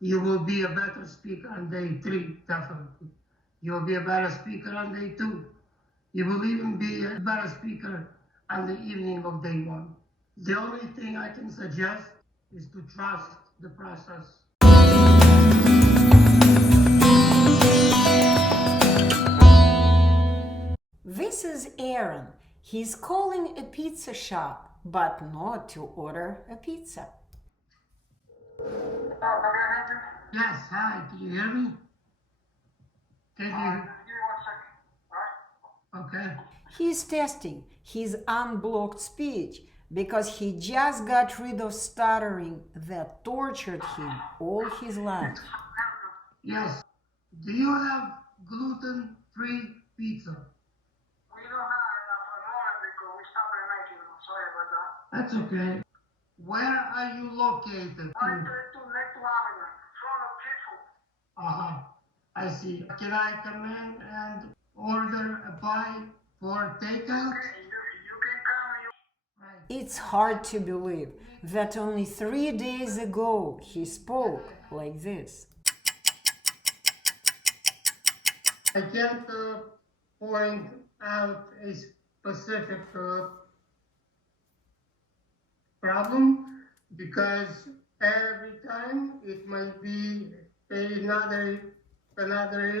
You will be a better speaker on day 3, definitely. You will be a better speaker on day 2. You will even be a better speaker on the evening of day 1. The only thing I can suggest is to trust the process. This is Aaron. He's calling a pizza shop, but not to order a pizza. Yes, hi, can you hear me? Can you? Okay. He's testing his unblocked speech because he just got rid of stuttering that tortured him all his life. Yes. Do you have gluten-free pizza? We don't have enough for the moment because we stopped making them. Sorry about that. That's okay. Where are you located? 132 next to Avenue, front of Chick-fil. Uh-huh. I see. Can I come in and order a pie for takeout? Okay, you can come and you... Right. It's hard to believe that only 3 days ago he spoke like this. I can't point out a specific problem because every time it might be another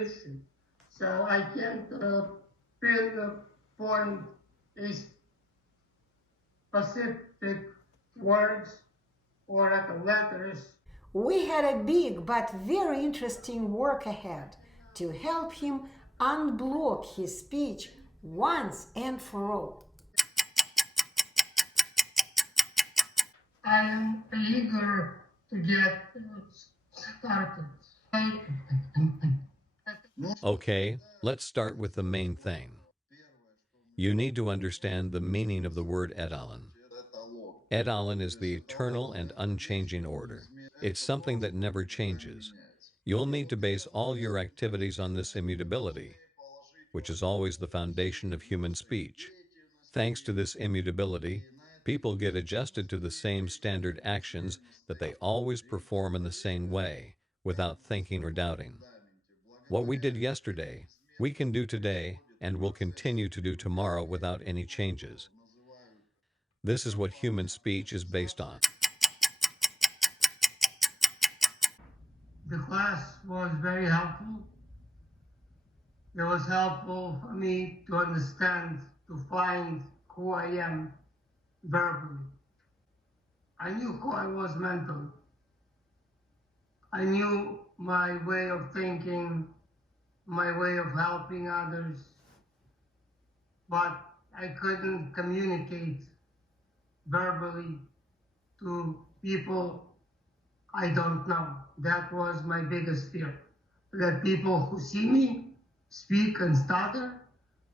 issue. So I can't pinpoint a specific words or letters. We had a big but very interesting work ahead to help him unblock his speech once and for all. I am eager to get started. Okay, let's start with the main thing. You need to understand the meaning of the word etalon. Etalon is the eternal and unchanging order. It's something that never changes. You'll need to base all your activities on this immutability, which is always the foundation of human speech. Thanks to this immutability, people get adjusted to the same standard actions that they always perform in the same way, without thinking or doubting. What we did yesterday, we can do today, and will continue to do tomorrow without any changes. This is what human speech is based on. The class was very helpful. It was helpful for me to understand, to find who I am verbally. I knew who I was mentally. I knew my way of thinking, my way of helping others, but I couldn't communicate verbally to people I don't know. That was my biggest fear. That people who see me speak and stutter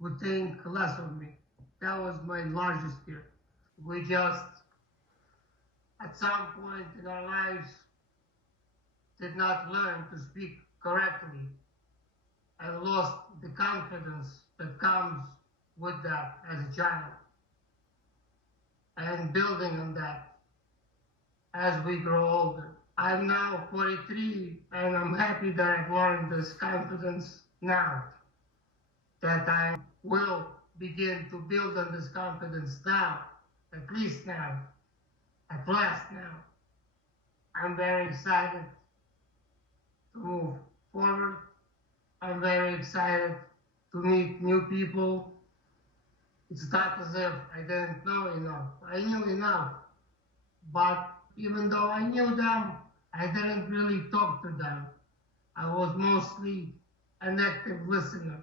would think less of me. That was my largest fear. We just, at some point in our lives, did not learn to speak correctly. I lost the confidence that comes with that as a child. And building on that as we grow older. I'm now 43 and I'm happy that I've learned this confidence now. That I will begin to build on this confidence now, at least now, at last now. I'm very excited to move forward. I'm very excited to meet new people. It's not as if I didn't know enough. I knew enough. But even though I knew them, I didn't really talk to them. I was mostly an active listener.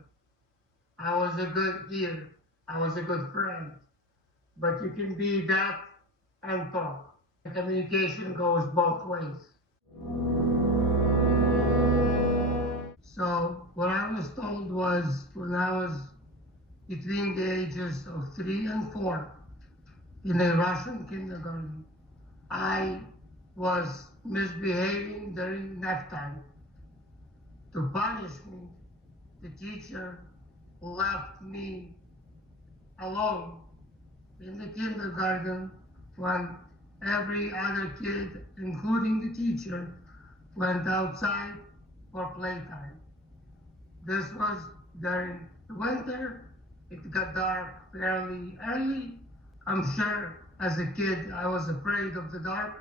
I was a good ear. I was a good friend. But you can be that and talk. Communication goes both ways. So what I was told was when I was between the ages of 3 and 4 in a Russian kindergarten, I was misbehaving during nap time. To punish me, the teacher left me alone in the kindergarten when every other kid, including the teacher, went outside for playtime. This was during the winter. It got dark fairly early. I'm sure as a kid I was afraid of the dark.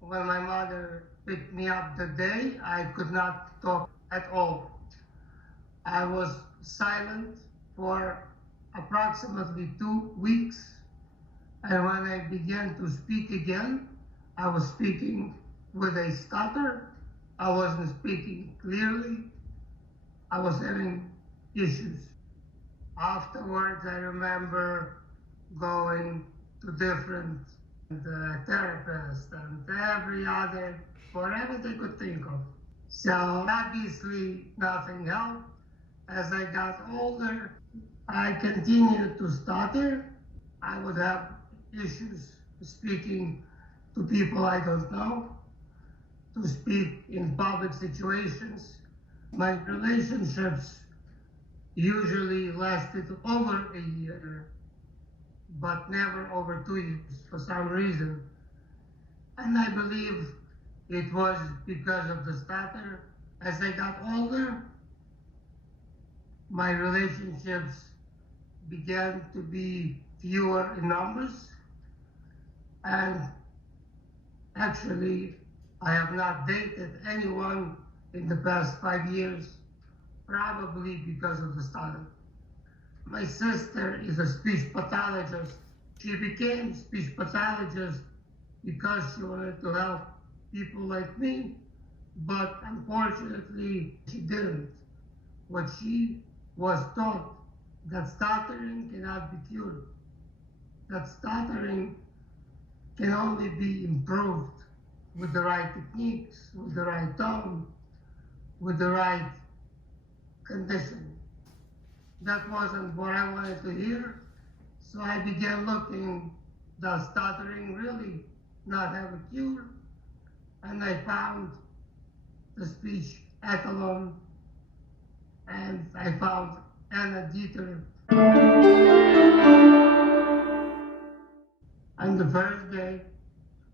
When my mother picked me up that day, I could not talk at all. I was silent for approximately 2 weeks, and when I began to speak again, I was speaking with a stutter. I wasn't speaking clearly. I was having issues. Afterwards, I remember going to different therapists and every other, whatever they could think of. So obviously nothing helped. As I got older, I continued to stutter. I would have issues speaking to people I don't know, to speak in public situations. My relationships usually lasted over a year, but never over 2 years for some reason. And I believe it was because of the stutter. As I got older, my relationships began to be fewer in numbers, and actually I have not dated anyone in the past 5 years, probably because of the stutter. My sister is a speech pathologist. She became speech pathologist because she wanted to help people like me, but unfortunately she didn't. What she was taught, that stuttering cannot be cured, that stuttering can only be improved with the right techniques, with the right tone, with the right conditioning. That wasn't what I wanted to hear, so I began looking, does stuttering really not have a cure? And I found the speech Etalon, and I found Anna Deeter. On the first day,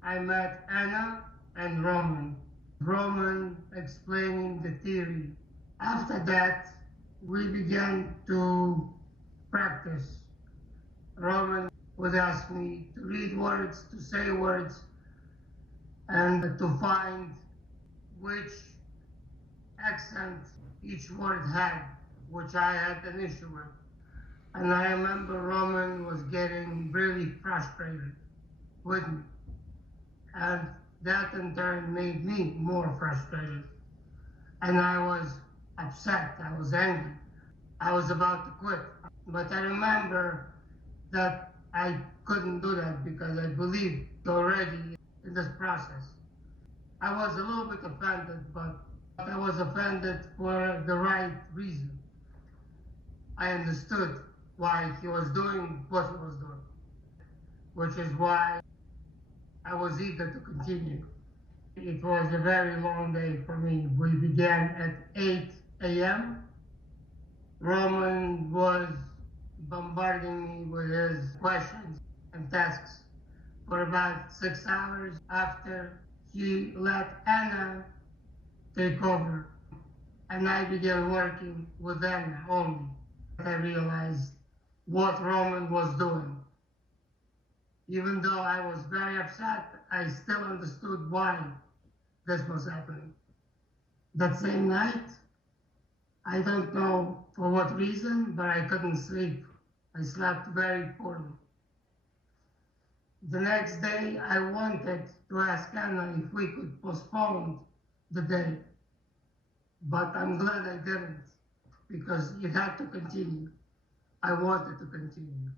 I met Anna and Roman. Roman explaining the theory. After that, we began to practice. Roman would ask me to read words, to say words, and to find which accent each word had, which I had an issue with. And I remember Roman was getting really frustrated with me. And that in turn made me more frustrated. And I was upset, I was angry. I was about to quit. But I remember that I couldn't do that because I believed already in this process. I was a little bit offended, but I was offended for the right reason. I understood why he was doing what he was doing, which is why I was eager to continue. It was a very long day for me. We began at 8 a.m. Roman was bombarding me with his questions and tasks for about 6 hours. After he let Anna take over, and I began working with Anna only. I realized what Roman was doing. Even though I was very upset, I still understood why this was happening. That same night, I don't know for what reason, but I couldn't sleep. I slept very poorly. The next day, I wanted to ask Anna if we could postpone the day, but I'm glad I didn't, because it had to continue. I wanted to continue.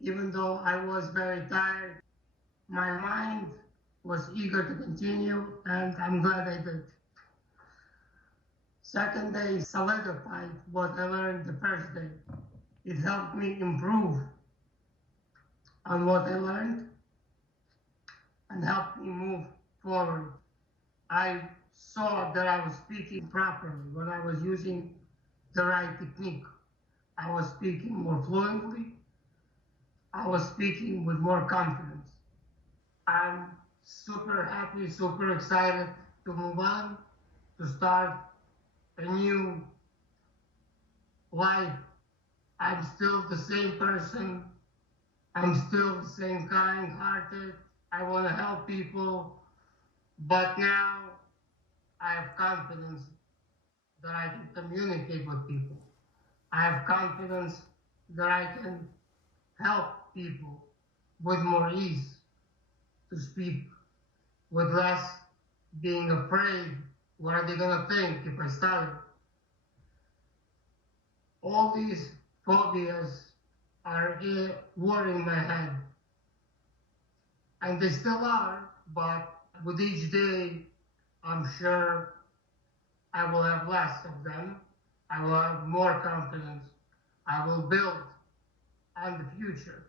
Even though I was very tired, my mind was eager to continue, and I'm glad I did. Second day solidified what I learned the first day. It helped me improve on what I learned and helped me move forward. I saw that I was speaking properly when I was using the right technique. I was speaking more fluently. I was speaking with more confidence. I'm super happy, super excited to move on, to start a new life. I'm still the same person. I'm still the same kind-hearted. I want to help people, but now I have confidence that I can communicate with people. I have confidence that I can help people with more ease to speak, with less being afraid. What are they going to think if I stutter? All these phobias were in my head, and they still are, but with each day, I'm sure I will have less of them. I will have more confidence. I will build on the future,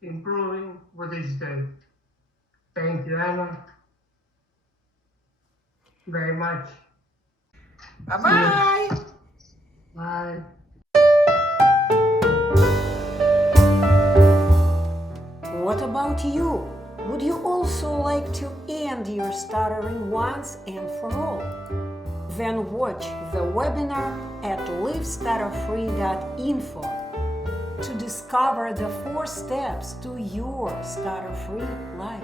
improving with each day. Thank you, Anna, very much. Bye-bye! Bye. What about you? Would you also like to end your stuttering once and for all? Then watch the webinar at livestutterfree.info to discover the 4 steps to your stutter-free life.